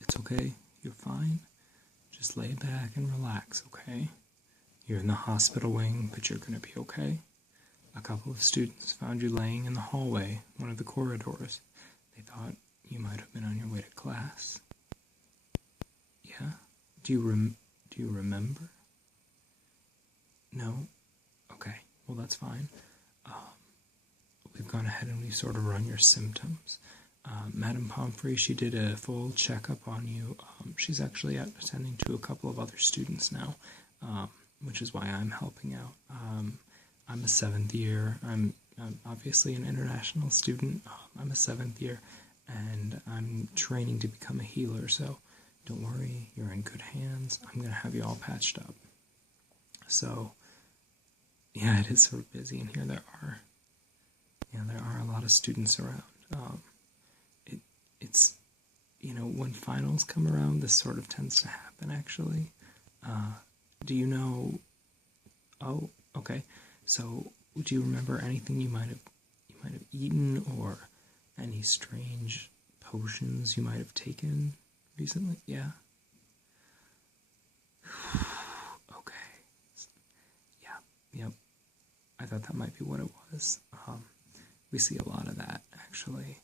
It's okay. You're fine. Just lay back and relax, okay? You're in the hospital wing, but you're gonna be okay. A couple of students found you laying in the hallway, one of the corridors. They thought you might have been on your way to class. Yeah? Do you remember? No? Okay. Well, that's fine. We've gone ahead and we've sort of run your symptoms. Madame Pomfrey, she did a full checkup on you. She's actually out attending to a couple of other students now, which is why I'm helping out. I'm a 7th year. I'm obviously an international student. I'm a 7th year, and I'm training to become a healer, so don't worry, you're in good hands. I'm going to have you all patched up. So, yeah, it is sort of busy in here. There are a lot of students around. It's, when finals come around, this sort of tends to happen, actually. Do you know... Oh, okay. So, do you remember anything you might have eaten, or any strange potions you might have taken recently? Yeah? Okay. Yep. I thought that might be what it was. We see a lot of that, actually.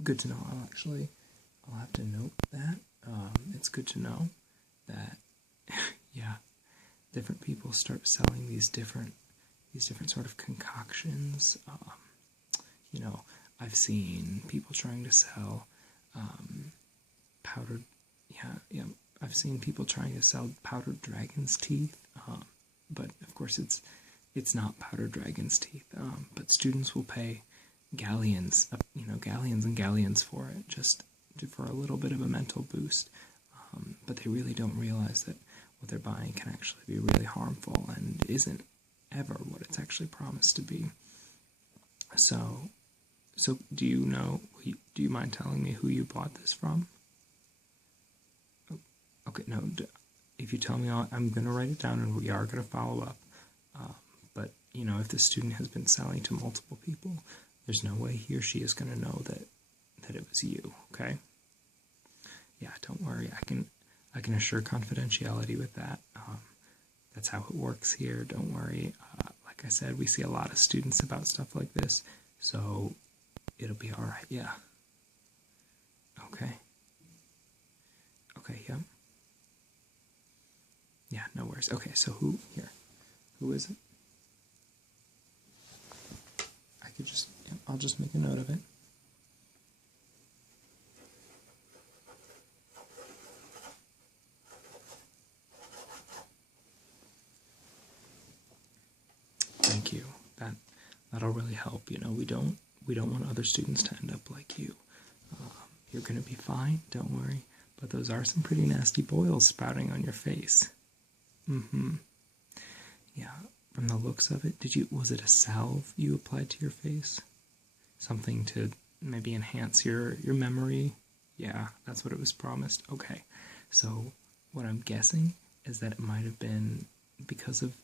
Good to know. I'll have to note that. It's good to know that, yeah, different people start selling these different sort of concoctions. I've seen people trying to sell powdered, I've seen people trying to sell powdered dragon's teeth, but of course it's not powdered dragon's teeth, but students will pay galleons and galleons for it, just for a little bit of a mental boost, but they really don't realize that what they're buying can actually be really harmful and isn't ever what it's actually promised to be. So do you mind telling me who you bought this from? Okay, no, if you tell me, I'm going to write it down and we are going to follow up. But, if the student has been selling to multiple people, there's no way he or she is going to know that it was you, okay? Yeah, don't worry. I can assure confidentiality with that. That's how it works here. Don't worry. Like I said, we see a lot of students about stuff like this, so it'll be all right. Yeah. Okay. Okay. Yep. Yeah. No worries. Okay. So who is it? I'll just make a note of it. Thank you. That'll really help. We don't want other students to end up like you. You're gonna be fine. Don't worry. But those are some pretty nasty boils sprouting on your face. Yeah. From the looks of it, was it a salve you applied to your face? Something to maybe enhance your memory? Yeah, that's what it was promised. Okay. So what I'm guessing is that it might have been because of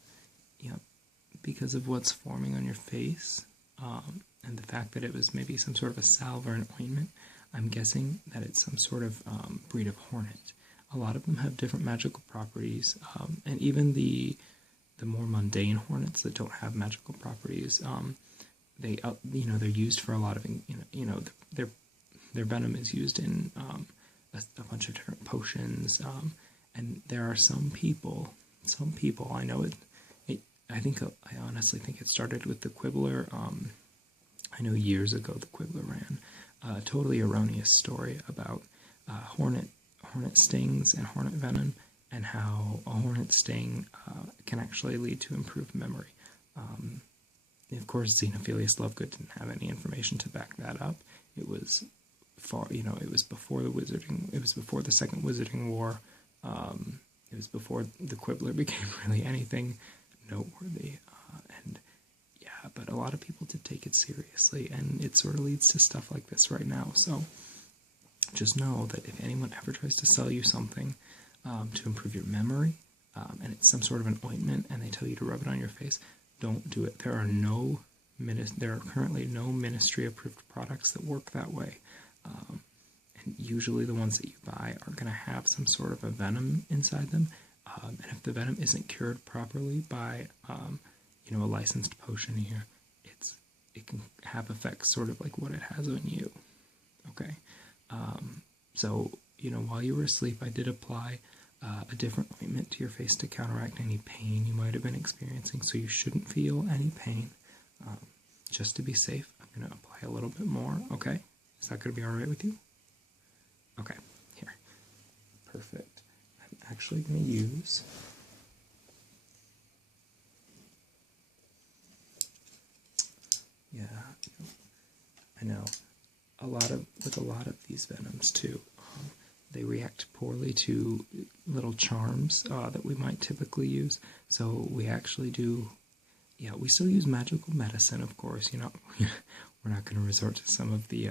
what's forming on your face, and the fact that it was maybe some sort of a salve or an ointment. I'm guessing that it's some sort of breed of hornet. A lot of them have different magical properties, and even the more mundane hornets that don't have magical properties, they're used for a lot of, their venom is used in a bunch of different potions, and there are some people, I know I honestly think it started with the Quibbler. I know years ago the Quibbler ran a totally erroneous story about hornet stings and hornet venom, and how a hornet sting can actually lead to improved memory. Of course, Xenophilius Lovegood didn't have any information to back that up. It was it was before the Second Wizarding War. It was before the Quibbler became really anything noteworthy. And yeah, but a lot of people did take it seriously, and it sort of leads to stuff like this right now. So just know that if anyone ever tries to sell you something to improve your memory, and it's some sort of an ointment, and they tell you to rub it on your face, don't do it. There are currently no ministry-approved products that work that way. And And usually the ones that you buy are going to have some sort of a venom inside them. And if the venom isn't cured properly by, a licensed potioneer, it can have effects sort of like what it has on you. Okay, so while you were asleep, I did apply a different ointment to your face to counteract any pain you might have been experiencing. So you shouldn't feel any pain. Just to be safe, I'm going to apply a little bit more. Okay, is that going to be all right with you? Okay, here, perfect. I'm actually going to use I know with a lot of these venoms too, they react poorly to little charms that we might typically use. So we actually do, we still use magical medicine, of course. We're not going to resort to some of the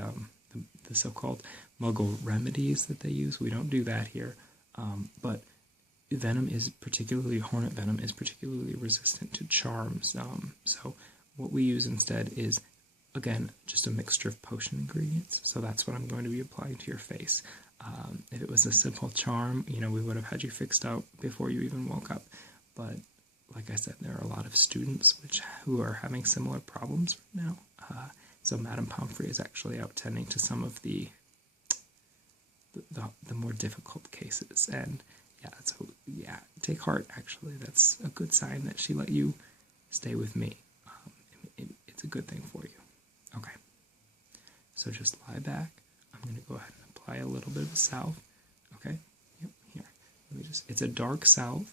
so-called Muggle remedies that they use. We don't do that here. But hornet venom is particularly resistant to charms. So what we use instead is, again, just a mixture of potion ingredients. So that's what I'm going to be applying to your face. If it was a simple charm, we would have had you fixed out before you even woke up. But like I said, there are a lot of students who are having similar problems right now. So Madame Pomfrey is actually out tending to some of the more difficult cases. And take heart, actually. That's a good sign that she let you stay with me. It's a good thing for you. Okay. So just lie back. I'm going to go ahead and apply a little bit of a salve. Okay? Yep, here. It's a dark salve.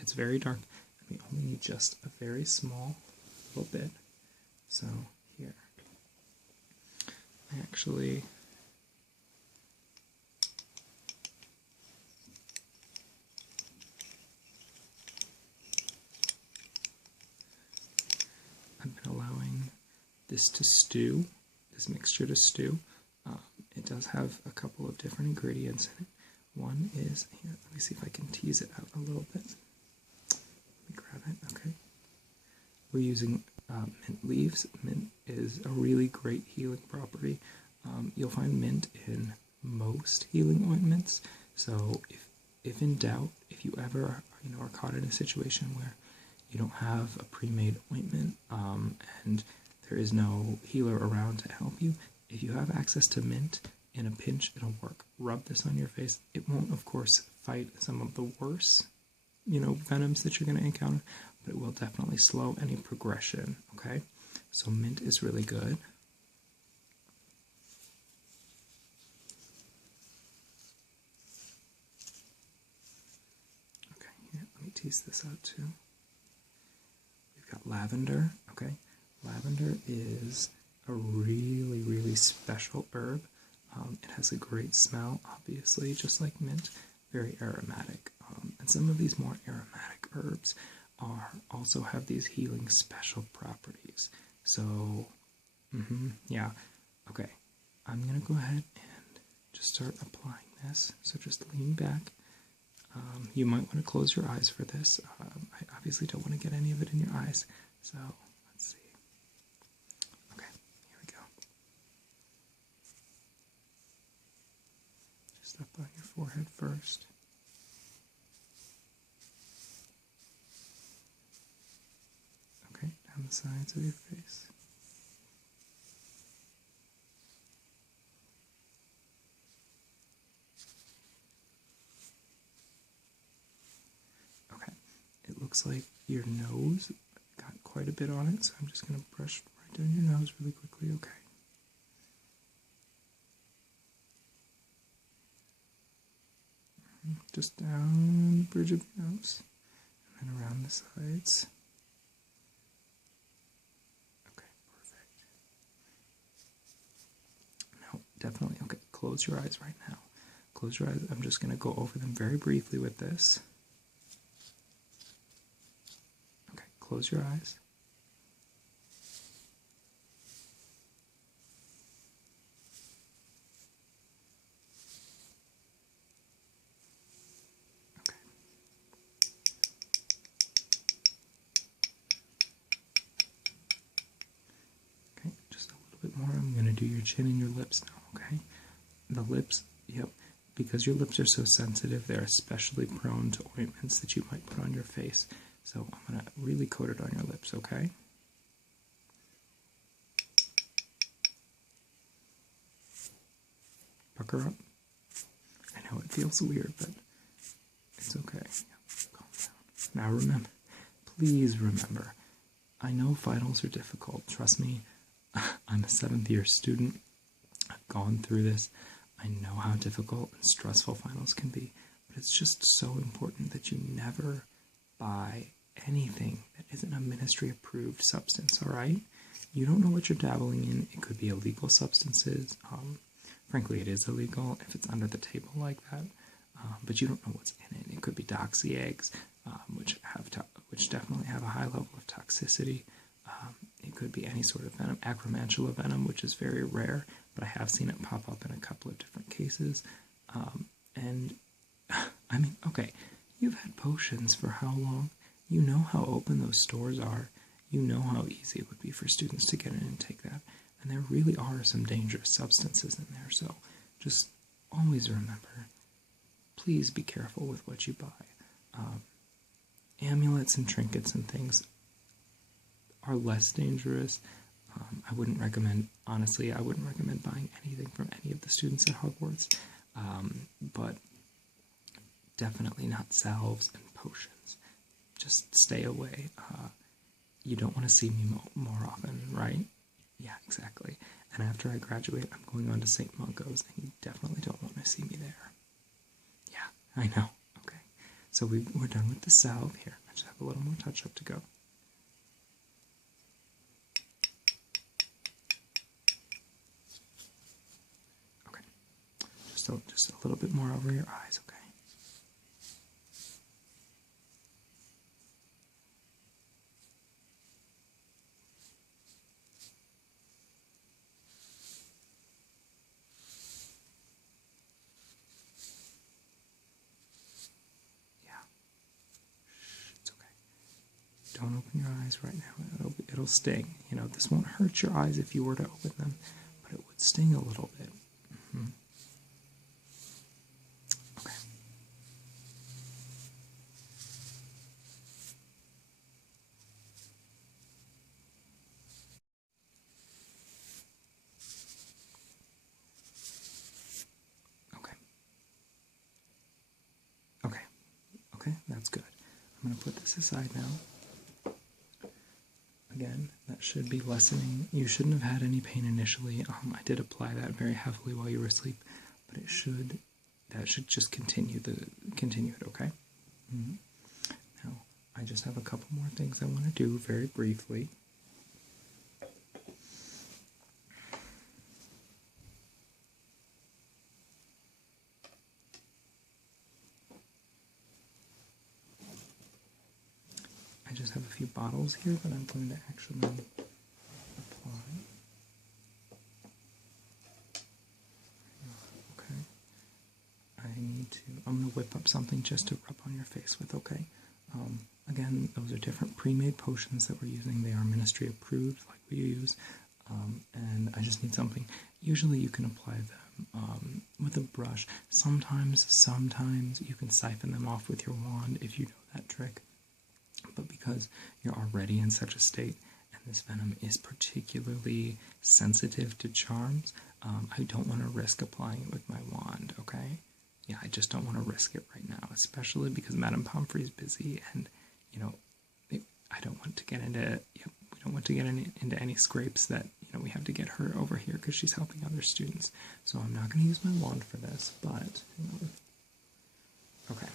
It's very dark. We only need just a very small little bit. So here. I've been allowing this mixture to stew. It does have a couple of different ingredients in it. One is, let me see if I can tease it out a little bit. Let me grab it, okay. We're using mint leaves. Mint is a really great healing property. You'll find mint in most healing ointments. So if in doubt, if you ever are caught in a situation where you don't have a pre-made ointment and there is no healer around to help you, if you have access to mint, in a pinch, it'll work. Rub this on your face. It won't, of course, fight some of the worst, venoms that you're going to encounter, but it will definitely slow any progression, okay? So mint is really good. Okay, here, let me tease this out too. We've got lavender, okay? Lavender is a really, really special herb. It has a great smell, obviously, just like mint, very aromatic. And some of these more aromatic herbs also have these healing special properties. So, okay. I'm going to go ahead and just start applying this. So just lean back. You might want to close your eyes for this. I obviously don't want to get any of it in your eyes. So, let's see. Okay, here we go. Just up on your forehead first. Okay, down the sides of your face. Okay, it looks like your nose got quite a bit on it, so I'm just going to brush right down your nose really quickly, okay? Just down the bridge of your nose, and then around the sides. Okay, perfect. Now, definitely, okay, close your eyes right now. Close your eyes. I'm just going to go over them very briefly with this. Okay, close your eyes. Okay, just a little bit more. I'm going to do your chin and your lips now, okay? The lips, yep, because your lips are so sensitive, they're especially prone to ointments that you might put on your face. So I'm going to really coat it on your lips, okay? Pucker up. I know it feels weird, but it's okay. Yep, calm down. Now remember, please remember, I know finals are difficult. Trust me, I'm a 7th year student. I've gone through this. I know how difficult and stressful finals can be, but it's just so important that you never buy anything that isn't a ministry approved substance, all right? You don't know what you're dabbling in. It could be illegal substances. Frankly, it is illegal if it's under the table like that, but you don't know what's in it. It could be doxy eggs, which definitely have a high level of toxicity. It could be any sort of venom, acromantula venom, which is very rare, but I have seen it pop up in a couple of different cases. And I mean, okay, you've had potions for how long? You know how open those stores are. You know how easy it would be for students to get in and take that. And there really are some dangerous substances in there, so just always remember, please be careful with what you buy. Amulets and trinkets and things are less dangerous. I wouldn't recommend, honestly, I wouldn't recommend buying anything from any of the students at Hogwarts, but definitely not salves and potions. Just stay away. You don't want to see me more often, right? Yeah, exactly. And after I graduate, I'm going on to St. Mungo's, and you definitely don't want to see me there. Yeah, I know. Okay. So we're done with the salve here. I just have a little more touch-up to go. Okay. Just a little bit more over your eyes, okay? Don't open your eyes right now. It'll sting. You know, this won't hurt your eyes if you were to open them, but it would sting a little bit. Okay. Okay. Okay. Okay, that's good. I'm going to put this aside now. Again, that should be lessening. You shouldn't have had any pain initially. I did apply that very heavily while you were asleep, but that should just continue it, okay? Now, I just have a couple more things I want to do very briefly. I just have a few bottles here that I'm going to actually apply. Okay. I'm going to whip up something just to rub on your face with, okay? Again, those are different pre-made potions that we're using. They are ministry approved, like we use. And I just need something. Usually you can apply them with a brush. Sometimes you can siphon them off with your wand if you know that trick. But because you're already in such a state, and this venom is particularly sensitive to charms, I don't want to risk applying it with my wand, okay? Yeah, I just don't want to risk it right now, especially because Madame Pomfrey's busy, and, you know, I don't want to get into, we don't want to get into any scrapes that, we have to get her over here because she's helping other students. So I'm not going to use my wand for this, but, okay.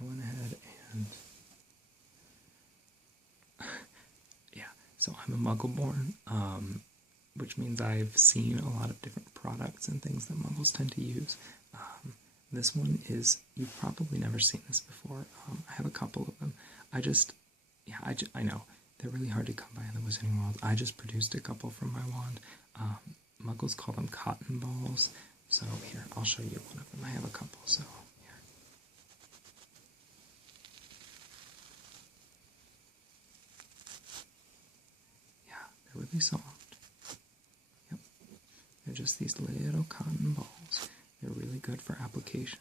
I went ahead and yeah, so I'm a Muggle-born, which means I've seen a lot of different products and things that Muggles tend to use. This one is, you've probably never seen this before. I have a couple of them. I know, they're really hard to come by in the Wizarding World. I just produced a couple from my wand. Muggles call them cotton balls. So here, I'll show you one of them. I have a couple, so here. Yeah, they're really soft. Yep. They're just these little cotton balls. They're really good for applications.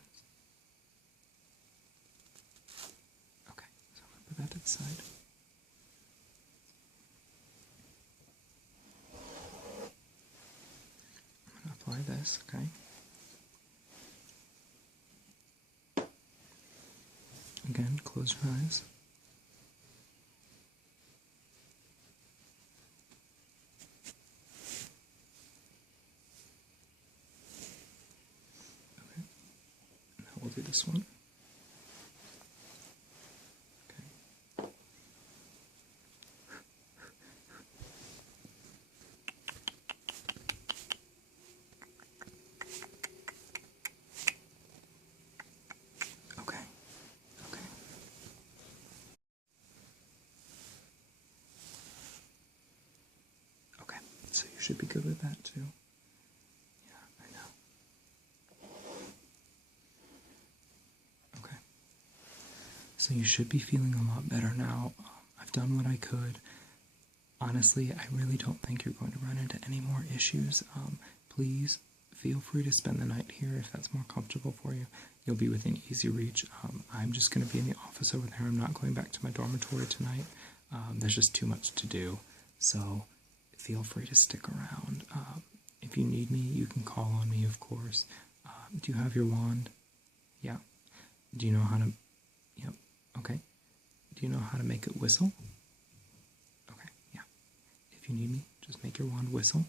Okay, so I'm going to put that to the side. I'm going to apply this, okay? Again, close your eyes. Okay. Now we'll do this one. Okay. Okay. Okay. Okay, so you should be good with that too. Yeah, I know. Okay. So you should be feeling a lot better now. I've done what I could. Honestly, I really don't think you're going to run into any more issues. Please feel free to spend the night here if that's more comfortable for you. You'll be within easy reach. I'm just going to be in the office over there. I'm not going back to my dormitory tonight. There's just too much to do. So feel free to stick around. If you need me, you can call on me, of course. Do you have your wand? Yeah. Do you know how to... Yep. Okay. Do you know how to make it whistle? Okay, yeah. If you need me, just make your wand whistle,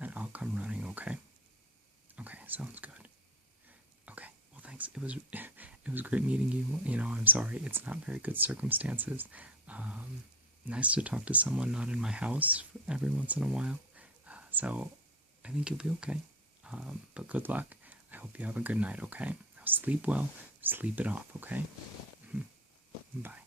and I'll come running, okay? Okay, sounds good. Okay, well thanks. It was great meeting you. You know, I'm sorry, it's not very good circumstances. Nice to talk to someone not in my house every once in a while. So I think you'll be okay. But good luck. I hope you have a good night, okay? Now sleep well, sleep it off, okay? Bye.